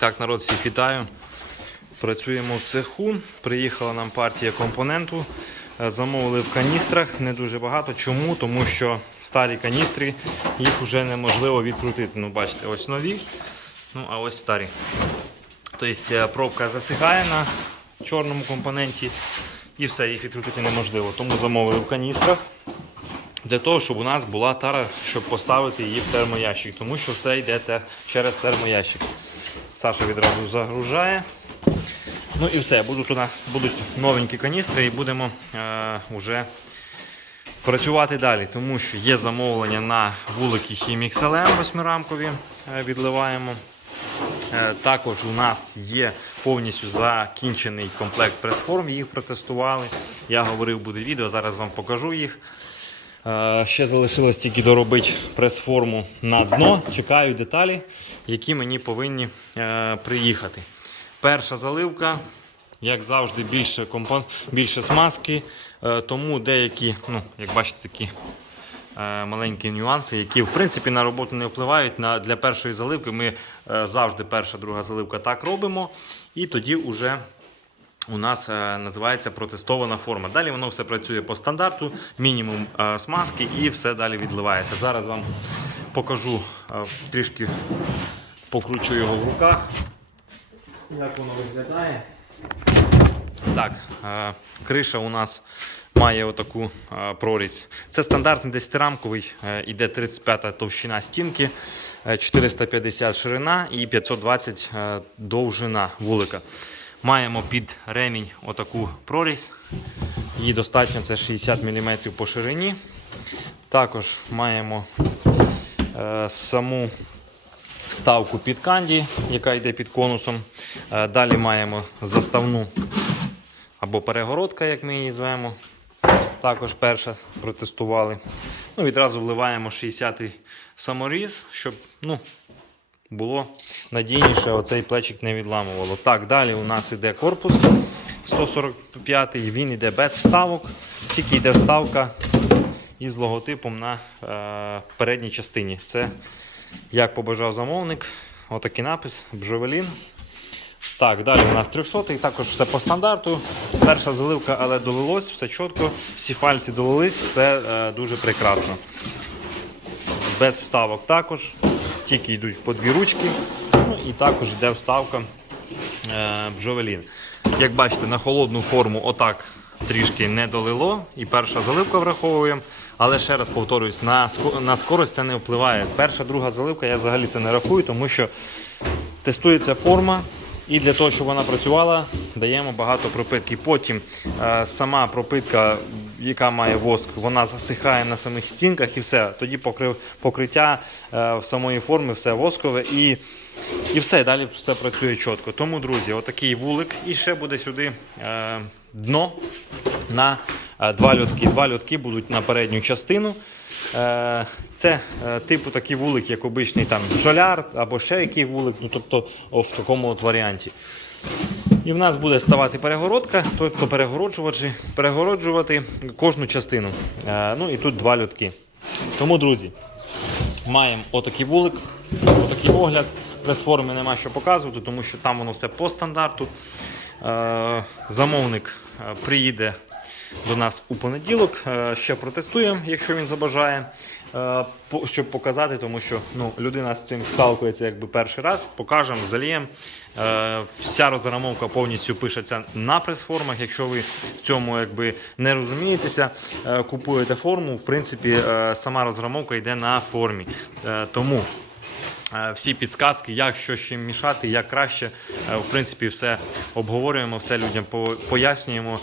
так, народ, всіх вітаю. Працюємо в цеху. Приїхала нам партія компоненту. Е, Замовили в каністрах не дуже багато. Чому? Тому що старі каністри, їх вже неможливо відкрутити. Ну, бачите, ось нові, ну а ось старі. Тобто е, пробка засихає на чорному компоненті і все, їх відкрутити неможливо. Тому замовили в каністрах для того, щоб у нас була тара, щоб поставити її в термоящик, тому що все йде через термоящик. Саша відразу загружає. Ну і все, будуть, будуть новенькі каністри і будемо е, вже працювати далі, тому що є замовлення на вулики LM восьмирамкові, е, відливаємо. Е, Також у нас є повністю закінчений комплект прес-форм, їх протестували. Я говорив, буде відео, зараз вам покажу їх. Е, Ще залишилось тільки доробити прес-форму на дно. Чекаю деталі, які мені повинні е, приїхати. Перша заливка, як завжди, більше, компон... більше смазки, е, тому деякі, ну, як бачите, такі маленькі нюанси, які в принципі на роботу не впливають. Для першої заливки ми завжди перша, друга заливка так робимо. І тоді вже у нас е, називається протестована форма. Далі воно все працює по стандарту, мінімум е, смазки і все далі відливається. Зараз вам покажу е, трішки покручу його в руках. Як воно виглядає? Так, криша у нас має отаку прорізь. Це стандартний 10-рамковий, е, іде 35 товщина стінки, е, 450 ширина і 520 е, довжина вулика. Маємо під ремінь отаку прорізь. Її достатньо це 60 мм по ширині. Також маємо е, саму вставку під канді, яка йде під конусом. Е, Далі маємо заставну або перегородка, як ми її звемо. Також перша протестували. Ну, відразу вливаємо 60-й саморіз, щоб ну, було надійніше, оцей плечик не відламувало. Так, далі у нас йде корпус 145 він йде без вставок, тільки йде вставка із логотипом на е, передній частині. Це як побажав замовник, отакий напис Бжовелін. Так, далі у нас 300 також все по стандарту. Перша заливка, але долилось, все чітко, всі фальці долились, все е, дуже прекрасно. Без вставок також, тільки йдуть по дві ручки. Ну і також йде вставка е, бджовелін. Як бачите, на холодну форму отак трішки не долило. І перша заливка враховуємо. Але ще раз повторюсь, на, на скорость це не впливає. Перша, друга заливка я взагалі це не рахую, тому що тестується форма. І для того, щоб вона працювала, даємо багато пропитки. Потім е, сама пропитка, яка має воск, вона засихає на самих стінках і все. Тоді покриття е, в самої форми, все воскове і, і все. Далі все працює чітко. Тому, друзі, отакий вулик. І ще буде сюди е, дно на е, два льотки. Два льотки будуть на передню частину. Це типу такий вулик, як обичний там жоляр або ще який вулик, ну тобто в такому от варіанті. І в нас буде ставати перегородка, тобто перегороджувачі, перегороджувати кожну частину. Е, Ну і тут два льотки. Тому, друзі, маємо отакий вулик, отакий огляд. Без форми нема що показувати, тому що там воно все по стандарту. Е, Замовник е, приїде до нас у понеділок. Е, Ще протестуємо, якщо він забажає, е, щоб показати, тому що ну, людина з цим сталкується якби перший раз. Покажемо, заліємо. Е, Вся розрамовка повністю пишеться на прес-формах. Якщо ви в цьому якби не розумієтеся, купуєте форму, в принципі, сама розрамовка йде на формі. Тому всі підсказки, як що з мішати, як краще. В принципі, все обговорюємо, все людям пояснюємо,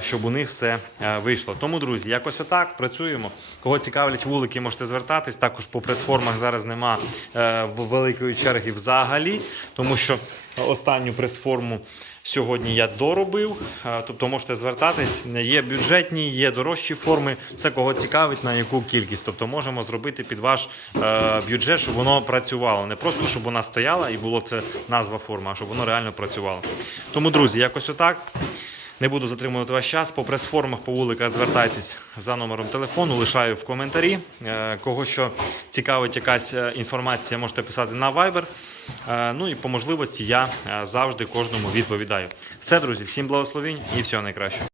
щоб у них все е, вийшло. Тому, друзі, якось отак працюємо. Кого цікавлять вулики, можете звертатись. Також по прес-формах зараз нема е, великої черги взагалі, тому що останню прес-форму. Сьогодні я доробив, е, тобто можете звертатись. Є бюджетні, є дорожчі форми. Це кого цікавить, на яку кількість. Тобто можемо зробити під ваш е, бюджет, щоб воно працювало. Не просто щоб вона стояла і було це назва форми, а щоб воно реально працювало. Тому, друзі, якось отак. Не буду затримувати ваш час. По прес-формах по вуликах звертайтесь за номером телефону, лишаю в коментарі. Е, Кого що цікавить якась е, інформація, можете писати на Viber. Е, Ну і по можливості я завжди кожному відповідаю. Все, друзі, всім благословінь і всього найкращого.